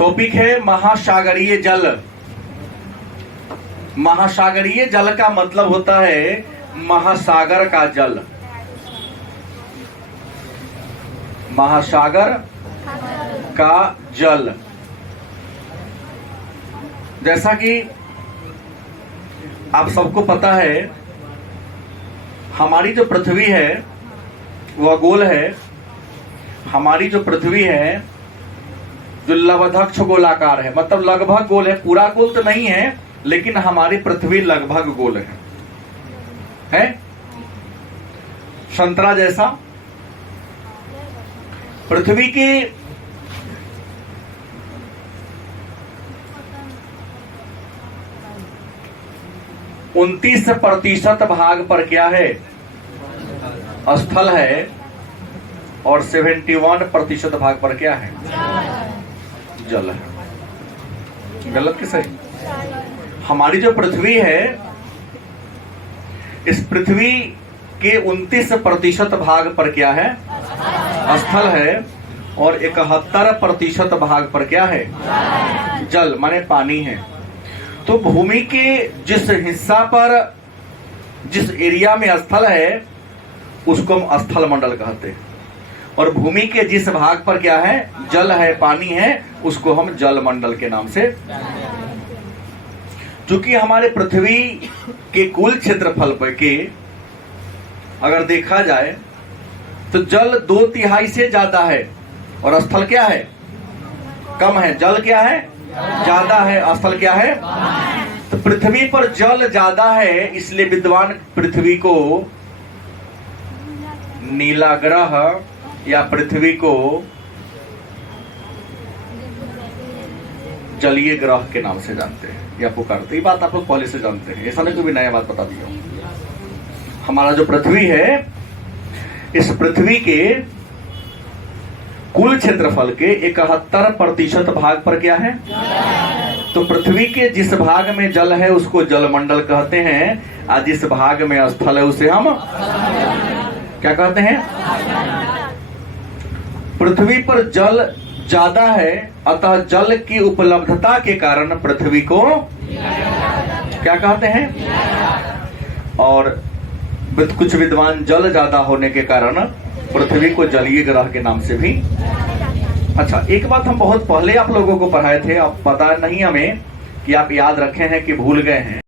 Topic है महासागरीय जल। महासागरीय जल का मतलब होता है महासागर का जल। महासागर का जल, जैसा कि आप सबको पता है, हमारी जो पृथ्वी है वह गोल है। हमारी जो पृथ्वी है जो लवधक्ष गोलाकार है, मतलब लगभग गोल है, पूरा गोल तो नहीं है लेकिन हमारी पृथ्वी लगभग गोल है? संतरा जैसा। पृथ्वी की 29% भाग पर क्या है? स्थल है। और 71% भाग पर क्या है? जल है। गलत कि सही? हमारी जो पृथ्वी है, इस पृथ्वी के 29% भाग पर क्या है? स्थल है। और 71% भाग पर क्या है? जल माने पानी है। तो भूमि के जिस हिस्सा पर, जिस एरिया में स्थल है उसको हम स्थल मंडल कहते हैं, और भूमि के जिस भाग पर क्या है? जल है, पानी है, उसको हम जल मंडल के नाम से। चूंकि हमारे पृथ्वी के कुल क्षेत्रफल पर के अगर देखा जाए तो जल 2/3 से ज्यादा है और स्थल क्या है? कम है। जल क्या है? ज्यादा है। स्थल क्या है? तो पृथ्वी पर जल ज्यादा है, इसलिए विद्वान पृथ्वी को नीला ग्रह या पृथ्वी को जलीय ग्रह के नाम से जानते हैं या पुकारते। ये बात आप लोग पहले से जानते हैं, ऐसा नहीं कोई भी नया बात बता दिया। हमारा जो पृथ्वी है, इस पृथ्वी के कुल क्षेत्रफल के 71% भाग पर क्या है? तो पृथ्वी के जिस भाग में जल है उसको जलमंडल कहते हैं, और जिस भाग में स्थल है उसे हम क्या कहते हैं? पृथ्वी पर जल ज्यादा है, अतः जल की उपलब्धता के कारण पृथ्वी को क्या कहते हैं? और कुछ विद्वान जल ज्यादा होने के कारण पृथ्वी को जलीय ग्रह के नाम से भी। अच्छा, एक बात हम बहुत पहले आप लोगों को पढ़ाए थे, अब पता नहीं हमें कि आप याद रखे हैं कि भूल गए हैं।